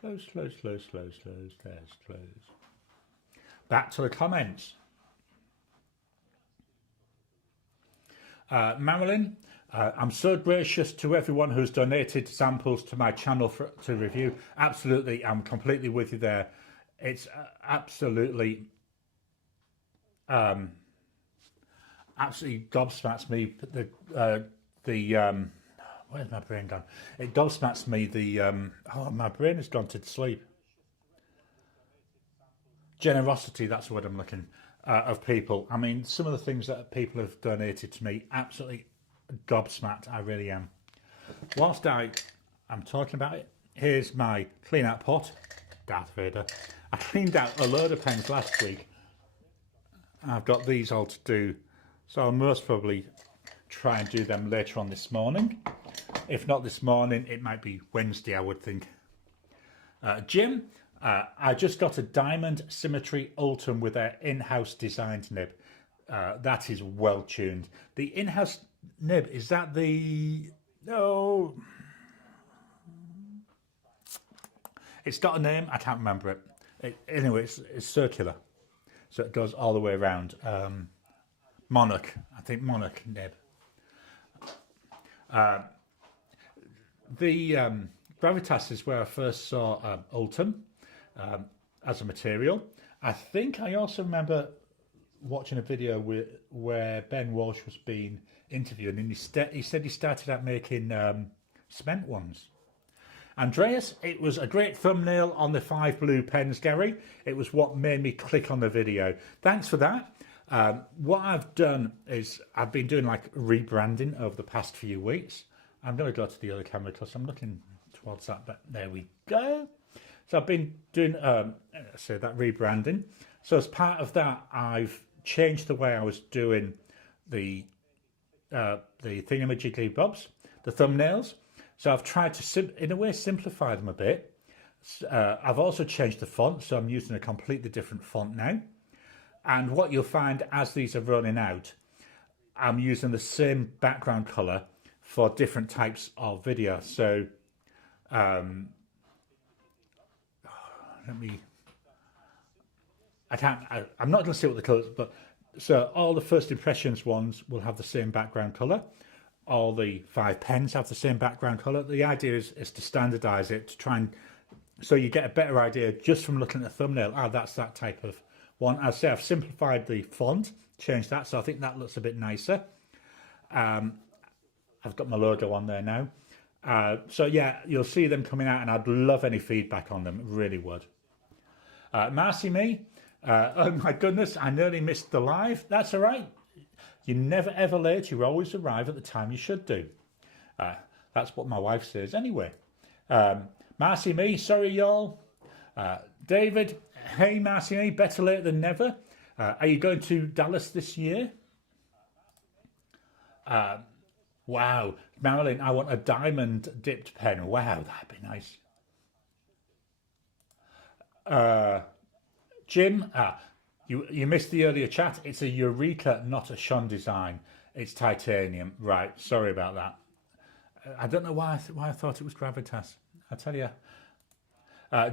Close, close, close, close, close, there's close. Back to the comments. Marilyn, I'm so gracious to everyone who's donated samples to my channel to review. Absolutely, I'm completely with you there. It's absolutely gobsmacks me where's my brain gone? It gobsmacks me my brain has gone to sleep. Generosity, that's the word I'm looking of people. I mean, some of the things that people have donated to me, absolutely gobsmacked, I really am. Whilst I'm talking about it, here's my clean out pot, Darth Vader. I cleaned out a load of pens last week. I've got these all to do, so I'll most probably try and do them later on this morning. If not this morning, it might be Wednesday, I would think. Jim, I just got a Diamond Symmetry Ultim with their in-house designed nib. That is well tuned. The in-house nib, is that the... No. It's got a name, I can't remember it. Anyway, it's circular. So it goes all the way around. Monarch, I think Monarch nib. The Gravitas is where I first saw Ultim as a material. I think I also remember watching a video where Ben Walsh was being interviewed, and he said he started out making cement ones. Andreas, it was a great thumbnail on the 5 blue pens, Gary. It was what made me click on the video. Thanks for that. What I've done is I've been doing like rebranding over the past few weeks. I'm going to go to the other camera because I'm looking towards that, but there we go. So I've been doing that rebranding. So as part of that, I've changed the way I was doing the thingamajiggy bobs, the thumbnails. So I've tried to, in a way, simplify them a bit. I've also changed the font, so I'm using a completely different font now. And what you'll find as these are running out, I'm using the same background color for different types of video. So I'm not going to say what the colors, but so all the first impressions ones will have the same background color. All the 5 pens have the same background color. The idea is to standardize it, to try and, so you get a better idea just from looking at the thumbnail. That's that type of one. I'd say I've simplified the font, changed that, so I think that looks a bit nicer. I've got my logo on there now. So yeah, you'll see them coming out, and I'd love any feedback on them, really would. Marcy Me, oh my goodness, I nearly missed the live. That's all right. You're never ever late, you always arrive at the time you should do. That's what my wife says anyway. Marcy Me, sorry y'all. David, hey Marcy Me, better late than never. Are you going to Dallas this year? Wow, Marilyn, I want a diamond dipped pen. Wow, that'd be nice. Jim, you missed the earlier chat. It's a Eureka, not a Sean design. It's titanium. Right, sorry about that. I don't know why I thought it was Gravitas. I'll tell you.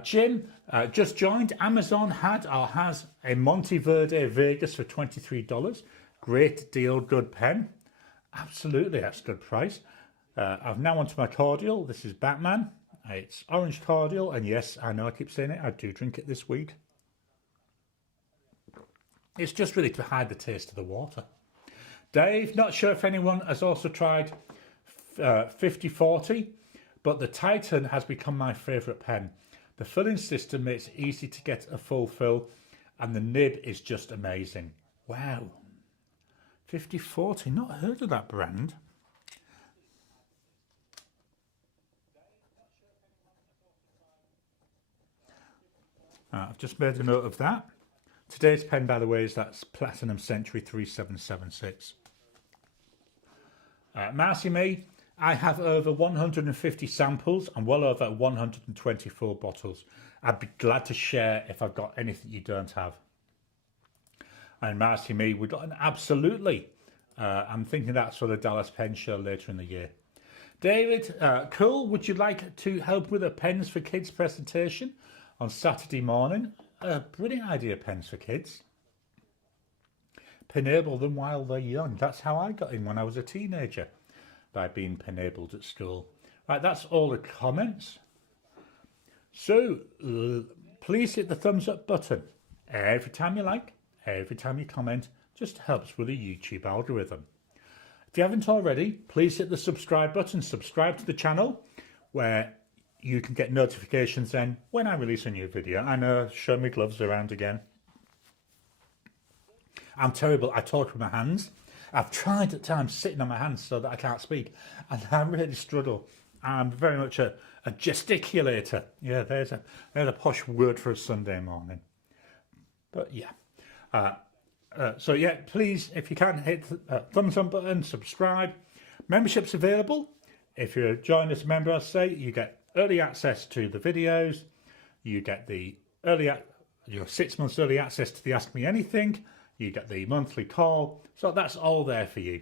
Jim just joined. Amazon had or has a Monteverde Vegas for $23. Great deal, good pen. Absolutely, that's a good price. I've now onto my cordial. This is Batman. It's orange cordial, and yes, I know I keep saying it, I do drink it this week. It's just really to hide the taste of the water. Dave, not sure if anyone has also tried 50/40, but the Titan has become my favourite pen. The filling system makes it easy to get a full fill, and the nib is just amazing. Wow. 50/40, not heard of that brand. I've just made a note of that. Today's pen, by the way, is that Platinum Century 3776. Marcy Me, I have over 150 samples and well over 124 bottles. I'd be glad to share if I've got anything you don't have. And Marcy Me, we've got an absolutely. I'm thinking that's for the Dallas Pen Show later in the year. David, cool. Would you like to help with a Pens for Kids presentation on Saturday morning? Brilliant idea, Pens for Kids. Penable them while they're young. That's how I got in when I was a teenager, by being penabled at school. Right, that's all the comments. So please hit the thumbs up button every time you like, every time you comment. Just helps with the YouTube algorithm. If you haven't already, please hit the subscribe button. Subscribe to the channel where you can get notifications then when I release a new video. I know, show me gloves around again. I'm terrible. I talk with my hands. I've tried at times sitting on my hands so that I can't speak, and I really struggle. I'm very much a gesticulator. Yeah, there's a posh word for a Sunday morning. But yeah. So yeah, please, if you can, hit the thumbs up button, subscribe. Membership's available. If you're joined as a member, I say, you get early access to the videos. You get the your 6 months early access to the Ask Me Anything. You get the monthly call. So that's all there for you.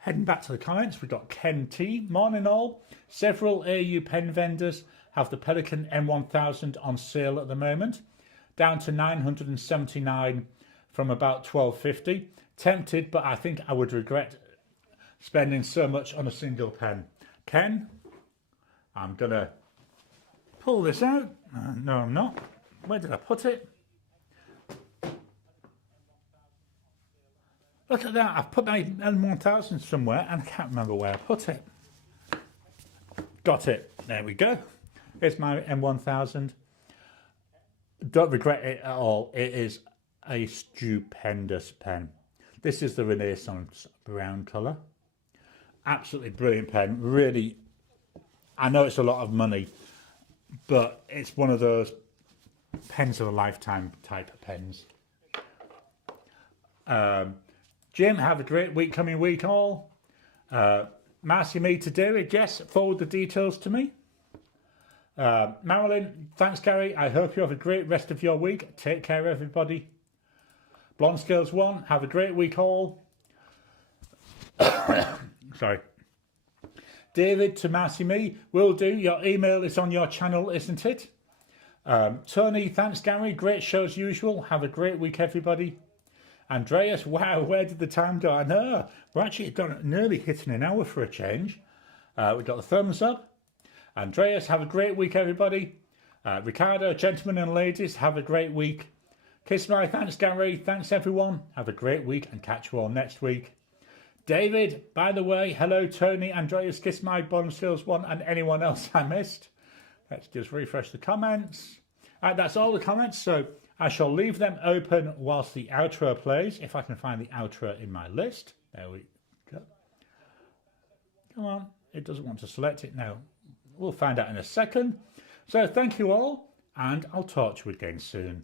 Heading back to the comments, we've got Ken T. Morning all. Several AU pen vendors have the Pelican M1000 on sale at the moment, down to $979 from about $12.50. Tempted, but I think I would regret spending so much on a single pen. Ken, I'm going to pull this out. No, I'm not. Where did I put it? Look at that. I've put my M1000 somewhere and I can't remember where I put it. Got it. There we go. It's my M1000. Don't regret it at all. It is a stupendous pen. This is the Renaissance brown colour. Absolutely brilliant pen. Really, I know it's a lot of money, but it's one of those pens of a lifetime type of pens. Jim, have a great coming week all. Marcy Me to David, yes, forward the details to me. Marilyn, thanks Gary. I hope you have a great rest of your week. Take care everybody. Blonde Scales 1, have a great week all. Sorry. David to Marcy Me, will do. Your email is on your channel, isn't it? Tony, thanks Gary. Great show as usual. Have a great week everybody. Andreas, wow, where did the time go? I know. We're actually nearly hitting an hour for a change. We've got the thumbs up. Andreas, have a great week, everybody. Ricardo, gentlemen and ladies, have a great week. Kiss my thanks, Gary. Thanks, everyone. Have a great week and catch you all next week. David, by the way, hello, Tony, Andreas, Kiss my Bottom Skills 1 and anyone else I missed. Let's just refresh the comments. That's all the comments, so I shall leave them open whilst the outro plays, if I can find the outro in my list. There we go. Come on, it doesn't want to select it now. We'll find out in a second. So thank you all, and I'll talk to you again soon.